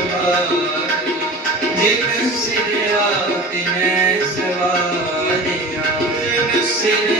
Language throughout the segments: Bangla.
ਸਵਾਰਿਆ। ਜਿਨ ਸਿਰਿਆ ਤਿਨੈ ਸਵਾਰਿਆ ਜਿਨ ਸਿਰਿਆ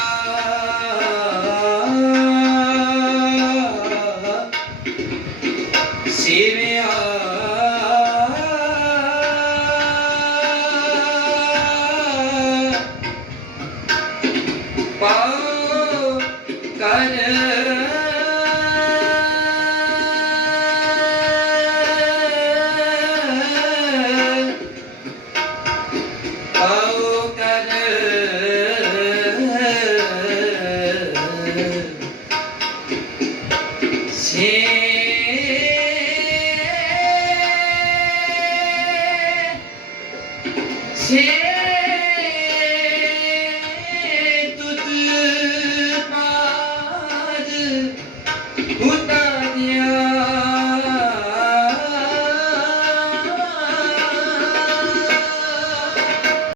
Yeah.